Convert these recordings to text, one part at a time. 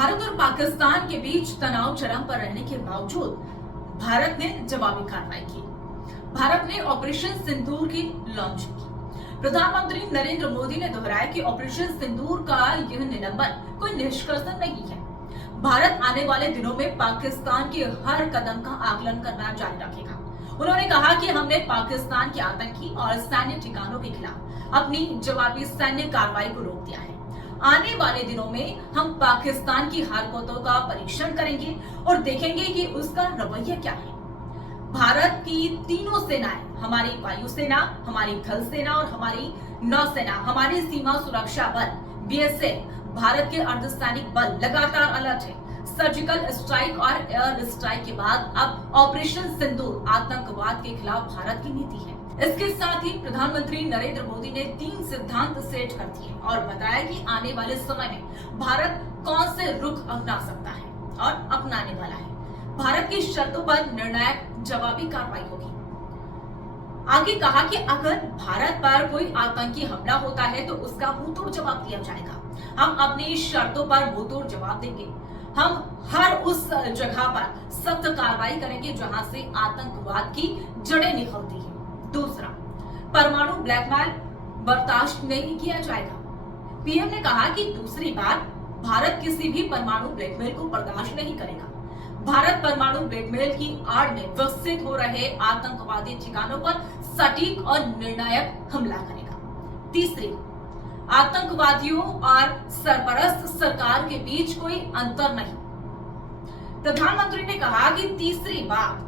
भारत और पाकिस्तान के बीच तनाव चरम पर रहने के बावजूद भारत ने जवाबी कार्रवाई की। भारत ने ऑपरेशन सिंदूर की लॉन्च की। प्रधानमंत्री नरेंद्र मोदी ने दोहराया कि ऑपरेशन सिंदूर का यह निलंबन कोई निष्कर्षण नहीं है। भारत आने वाले दिनों में पाकिस्तान के हर कदम का आकलन करना जारी रखेगा। उन्होंने कहा कि हमने पाकिस्तान के आतंकी और सैन्य ठिकानों के खिलाफ अपनी जवाबी सैन्य कार्रवाई को रोक दिया है। आने वाले दिनों में हम पाकिस्तान की हरकतों का परीक्षण करेंगे और देखेंगे कि उसका रवैया क्या है। भारत की तीनों सेनाएं, हमारी वायुसेना, हमारी थल सेना और हमारी नौसेना, हमारी सीमा सुरक्षा बल बीएसएफ, भारत के अर्धसैनिक बल लगातार अलर्ट है। सर्जिकल स्ट्राइक और एयर स्ट्राइक के बाद अब ऑपरेशन सिंदूर आतंकवाद के खिलाफ भारत की नीति है। इसके साथ ही प्रधानमंत्री नरेंद्र मोदी ने 3 सिद्धांत सेट कर दिए और बताया कि आने वाले समय में भारत कौन से रुख अपना सकता है और अपनाने वाला है। भारत की शर्तों पर निर्णायक जवाबी कार्रवाई होगी। आगे कहा कि अगर भारत पर कोई आतंकी हमला होता है तो उसका मुंहतोड़ जवाब दिया जाएगा। हम अपनी शर्तों पर मुंहतोड़ जवाब देंगे। हम हर उस जगह पर सख्त कार्रवाई करेंगे जहां से आतंकवाद की जड़ें निकलती हैं। दूसरा, परमाणु ब्लैकमेल बर्दाश्त नहीं किया जाएगा। पीएम ने कहा कि दूसरी बार भारत किसी भी परमाणु ब्लैकमेल को बर्दाश्त नहीं करेगा। भारत परमाणु ब्लैकमेल की आड़ में विकसित हो रहे आतंकवादी ठिकानों पर सटीक और निर्णायक हमला करेगा। तीसरी, आतंकवादियों और सरपरस्त सरकार के बीच कोई अंतर नहीं। प्रधानमंत्री ने कहा कि तीसरी बात,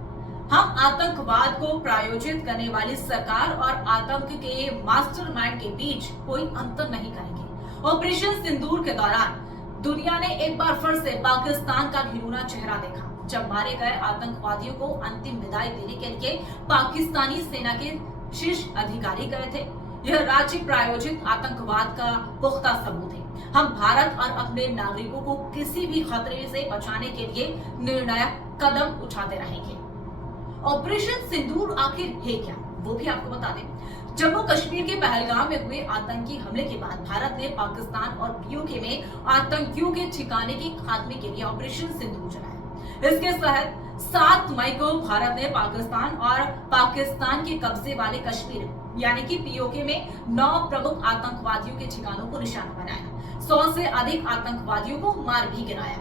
हम आतंकवाद को प्रायोजित करने वाली सरकार और आतंक के मास्टरमाइंड के बीच कोई अंतर नहीं करेंगे। ऑपरेशन सिंदूर के दौरान दुनिया ने एक बार फिर से पाकिस्तान का घिनौना चेहरा देखा, जब मारे गए आतंकवादियों को अंतिम विदाई देने के लिए पाकिस्तानी सेना के शीर्ष अधिकारी गए थे। यह राज्य प्रायोजित आतंकवाद का पुख्ता सबूत है। हम भारत और अपने नागरिकों को किसी भी खतरे से बचाने के लिए निर्णायक कदम उठाते रहेंगे। ऑपरेशन सिंदूर आखिर है क्या, वो भी आपको बता दें। जम्मू कश्मीर के पहलगाम में हुए आतंकी हमले के बाद भारत ने पाकिस्तान और पीओके में आतंकियों के ठिकाने के खात्मे के लिए ऑपरेशन सिंदूर चलाया। इसके तहत 7 मई को भारत ने पाकिस्तान और पाकिस्तान के कब्जे वाले कश्मीर यानी कि पीओके में 9 प्रमुख आतंकवादियों के ठिकानों को निशाना बनाया। 100 से अधिक आतंकवादियों को मार भी गिराया।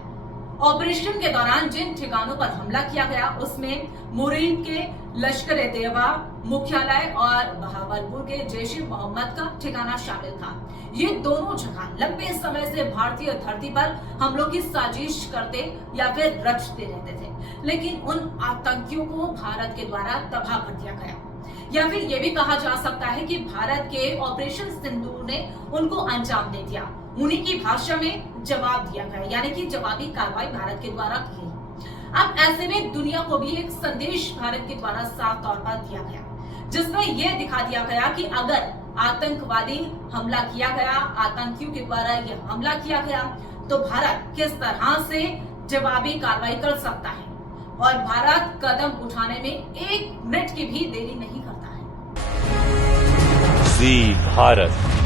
ऑपरेशन के दौरान जिन ठिकानों पर हमला किया गया उसमें मुरीद के लश्कर-ए-तैयबा मुख्यालय और बहावलपुर के जैश-ए-मोहम्मद का ठिकाना शामिल था। ये दोनों जगह लंबे समय से भारतीय धरती पर हमलों की साजिश करते या फिर रचते रहते थे, लेकिन उन आतंकियों को भारत के द्वारा तबाह कर दिया गया। या फिर ये भी कहा जा सकता है कि भारत के ऑपरेशन सिंदूर ने उनको अंजाम दे दिया। उन्हीं की भाषा में जवाब दिया गया, यानी कि जवाबी कार्रवाई भारत के द्वारा की। अब ऐसे में दुनिया को भी एक संदेश भारत के द्वारा साफ तौर पर दिया गया, जिसमें यह दिखा दिया गया कि अगर आतंकवादी हमला किया गया, आतंकियों के द्वारा यह हमला किया गया, तो भारत किस तरह से जवाबी कार्रवाई कर सकता है और भारत कदम उठाने में 1 मिनट की भी देरी नहीं करता है। जी भारत।